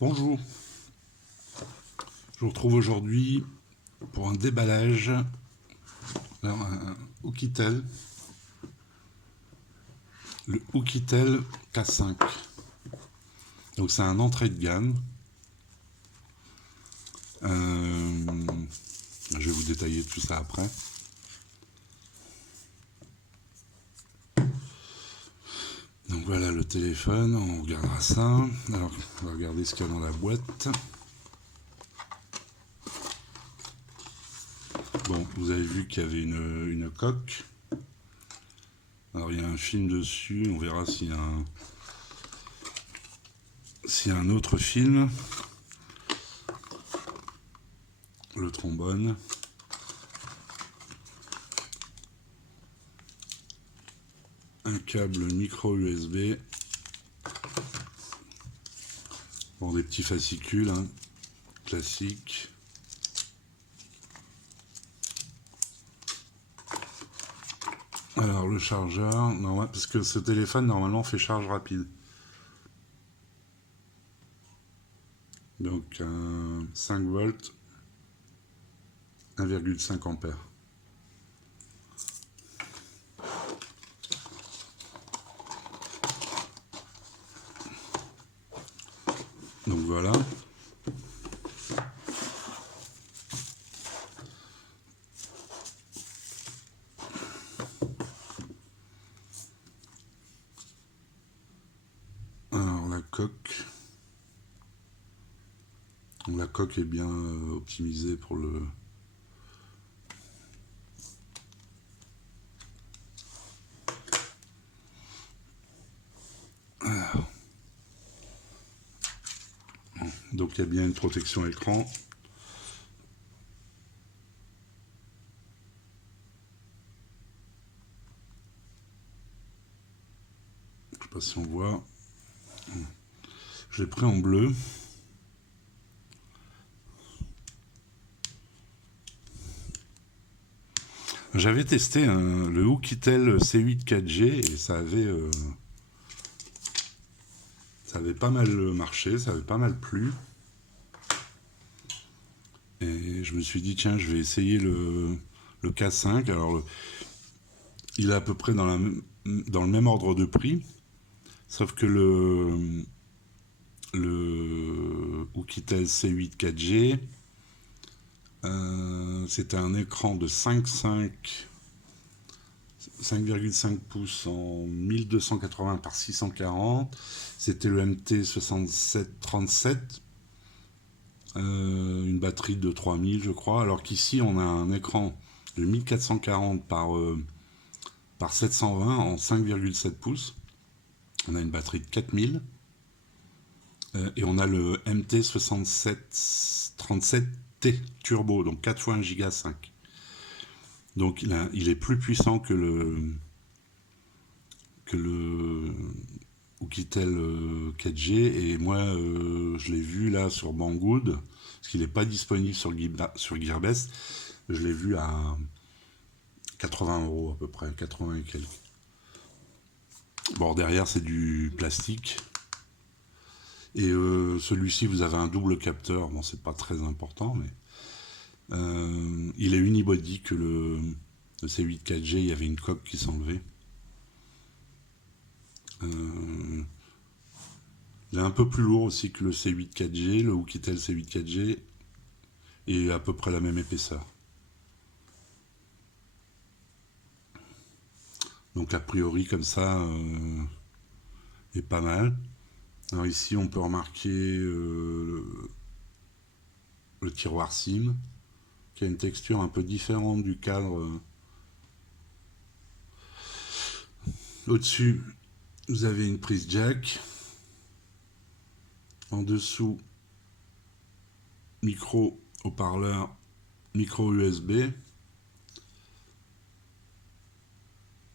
Bonjour, je vous retrouve aujourd'hui pour un déballage d'un Oukitel, le Oukitel K5. Donc c'est un entrée de gamme. Je vais vous détailler tout ça après. Donc voilà le téléphone, on regardera ça. Alors on va regarder ce qu'il y a dans la boîte. Bon, vous avez vu qu'il y avait une coque. Alors il y a un film dessus, on verra s'il y a un autre film. Le trombone. Un câble micro USB. Bon, des petits fascicules, hein, classiques. Alors le chargeur, normal, parce que ce téléphone normalement fait charge rapide. Donc 5 volts, 1,5 ampères. Donc voilà. Alors la coque. La coque est bien optimisée pour le... Alors. Donc il y a bien une protection écran. Je sais pas si on voit. Je l'ai pris en bleu. J'avais testé le Oukitel C8 4G et ça avait pas mal marché, ça avait pas mal plu. Et je me suis dit, tiens, je vais essayer le K5. Alors, il est à peu près dans le même ordre de prix, sauf que le Oukitel C8 4G, c'était un écran de 5,5 pouces en 1280 par 640. C'était le MT6737. Une batterie de 3000 je crois, alors qu'ici on a un écran de 1440 par 720 en 5,7 pouces. On a une batterie de 4000 et on a le MT6737T turbo, donc 4 fois 1 giga 5. Donc il est plus puissant que le Oukitel 4G, et moi je l'ai vu là sur Banggood, parce qu'il n'est pas disponible sur Gearbest. Je l'ai vu à 80 € à peu près, 80 et quelques. Bon, derrière c'est du plastique. Et celui-ci, vous avez un double capteur. Bon, c'est pas très important, mais il est unibody, que le C8 4G, il y avait une coque qui s'enlevait. Il est un peu plus lourd aussi que le C8 4G, le Oukitel C8 4G, et à peu près la même épaisseur. Donc a priori comme ça, est pas mal. Alors ici on peut remarquer le tiroir SIM, qui a une texture un peu différente du cadre. Au-dessus, vous avez une prise jack. En dessous, micro haut-parleur, micro USB.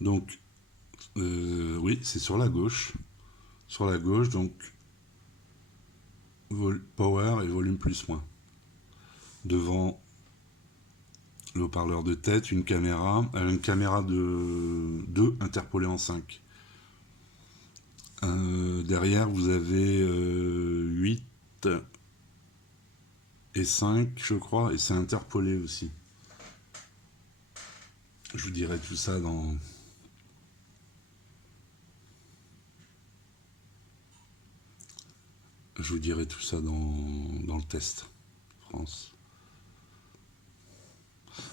Donc, oui, c'est sur la gauche. Sur la gauche, donc, power et volume plus moins. Devant le haut-parleur de tête, une caméra de 2 interpolée en 5. Derrière, vous avez 8 et 5, je crois, et c'est interpolé aussi. Je vous dirai tout ça dans... Je vous dirai tout ça dans le test France.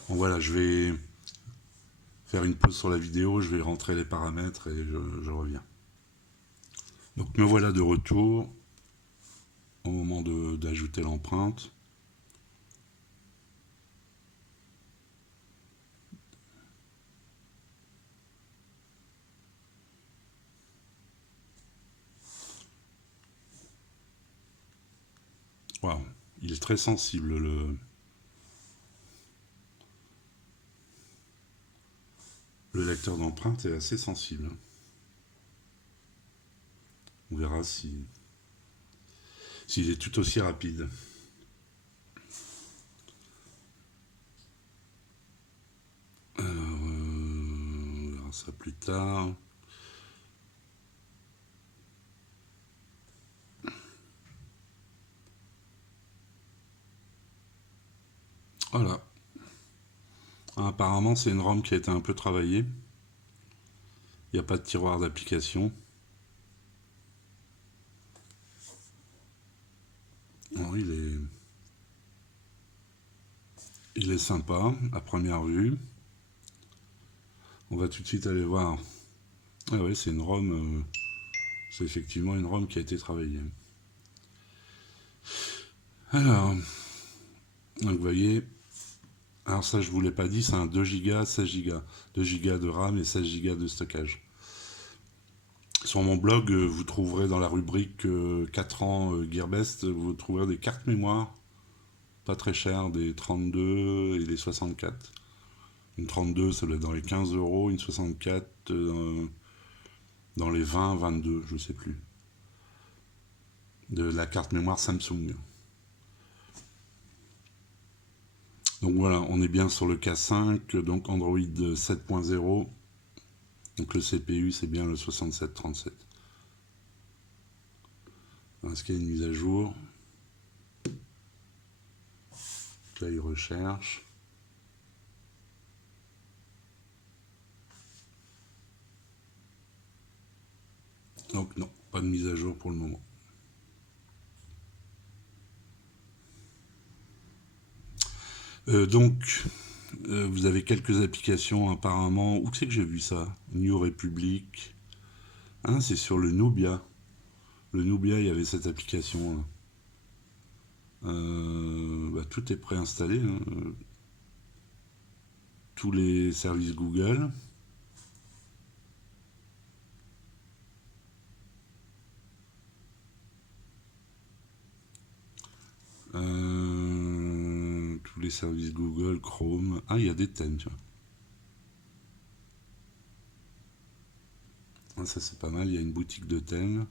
Bon voilà, je vais faire une pause sur la vidéo, je vais rentrer les paramètres et je reviens. Donc me voilà de retour au moment d'ajouter l'empreinte. Waouh, il est très sensible le lecteur d'empreinte est assez sensible. On verra s'il est tout aussi rapide. On verra ça plus tard. Voilà. Apparemment, c'est une ROM qui a été un peu travaillée. Il n'y a pas de tiroir d'application. Bon, il est sympa à première vue. On va tout de suite aller voir. Ah oui, c'est une ROM. C'est effectivement une ROM qui a été travaillée. Alors, donc vous voyez. Alors ça, je ne vous l'ai pas dit, c'est un 2 Go, 16 Go. 2 Go de RAM et 16 Go de stockage. Sur mon blog, vous trouverez dans la rubrique 4 ans Gearbest, vous trouverez des cartes mémoire, pas très chères, des 32 et des 64. Une 32, ça doit être dans les 15 €, une 64 dans les 20, 22, je ne sais plus. De la carte mémoire Samsung. Donc voilà, on est bien sur le K5, donc Android 7.0. Donc le CPU, c'est bien le 6737. Est-ce qu'il y a une mise à jour? Là, il recherche. Donc non, pas de mise à jour pour le moment. Vous avez quelques applications apparemment. Où c'est que j'ai vu ça? New Republic. Hein, c'est sur le Nubia. Le Nubia, il y avait cette application. Tout est préinstallé. Hein. Tous les services Google. Tous les services Google, Chrome. Ah, il y a des thèmes, tu vois. Ah, ça, c'est pas mal. Il y a une boutique de thèmes,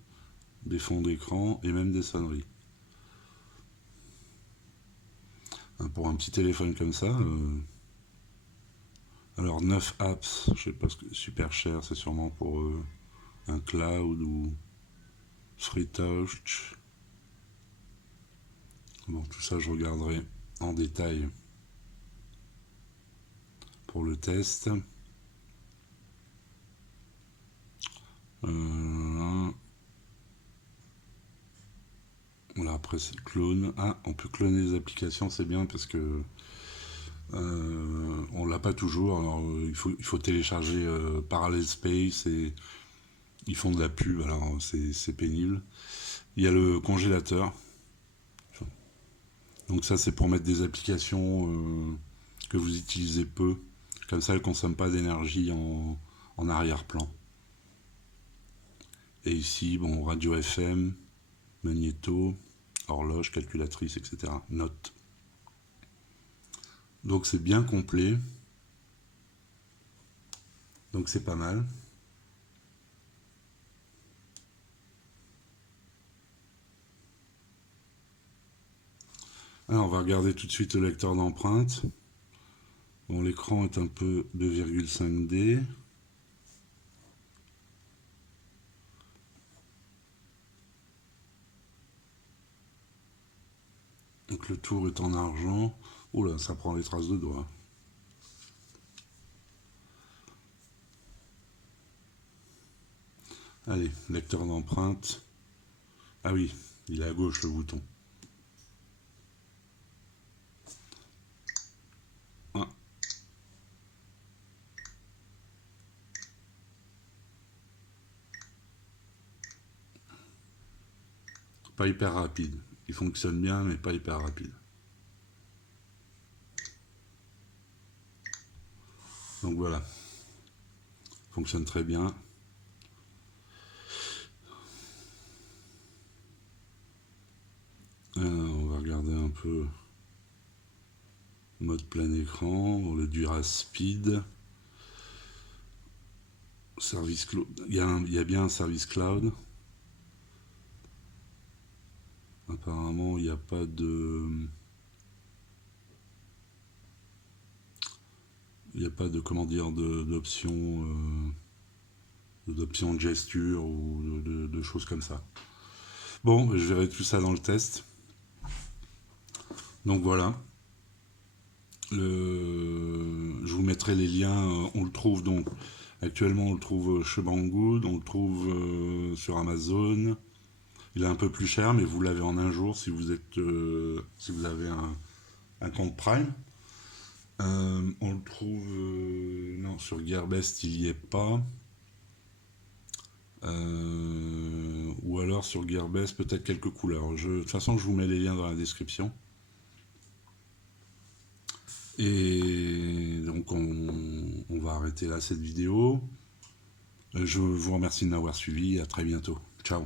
des fonds d'écran et même des sonneries. Pour un petit téléphone comme ça. Alors, 9 apps, je sais pas, super cher, c'est sûrement pour un cloud ou FreeTouch. Bon, tout ça, je regarderai en détail pour le test. Voilà, après c'est clone. Ah, on peut cloner les applications, c'est bien parce que on l'a pas toujours. Alors il faut télécharger Parallel Space et ils font de la pub, alors c'est pénible. Il y a le congélateur. Donc ça c'est pour mettre des applications que vous utilisez peu. Comme ça elles ne consomment pas d'énergie en arrière-plan. Et ici, bon, radio FM, magnéto, horloge, calculatrice, etc. Notes. Donc c'est bien complet. Donc c'est pas mal. Alors on va regarder tout de suite le lecteur d'empreintes. Bon, l'écran est un peu 2,5D. Donc le tour est en argent. Oh là, ça prend des traces de doigts. Allez, lecteur d'empreinte. Ah oui, il est à gauche le bouton. Ah. Pas hyper rapide. Il fonctionne bien, mais pas hyper rapide. Donc voilà. Fonctionne très bien. On va regarder un peu mode plein écran, le Duraspeed. Service cloud. Il y a bien un service cloud. Apparemment, il n'y a pas de. Il n'y a pas de, comment dire, d'option de gesture ou de choses comme ça. Bon, je verrai tout ça dans le test. Donc voilà. Je vous mettrai les liens. On le trouve donc actuellement, on le trouve chez Banggood, on le trouve sur Amazon. Il est un peu plus cher, mais vous l'avez en un jour si vous avez un compte Prime. On le trouve non, sur Gearbest il n'y est pas. Ou alors sur Gearbest peut-être quelques couleurs. De toute façon, je vous mets les liens dans la description. Et donc on va arrêter là cette vidéo. Je vous remercie de m'avoir suivi. À très bientôt. Ciao.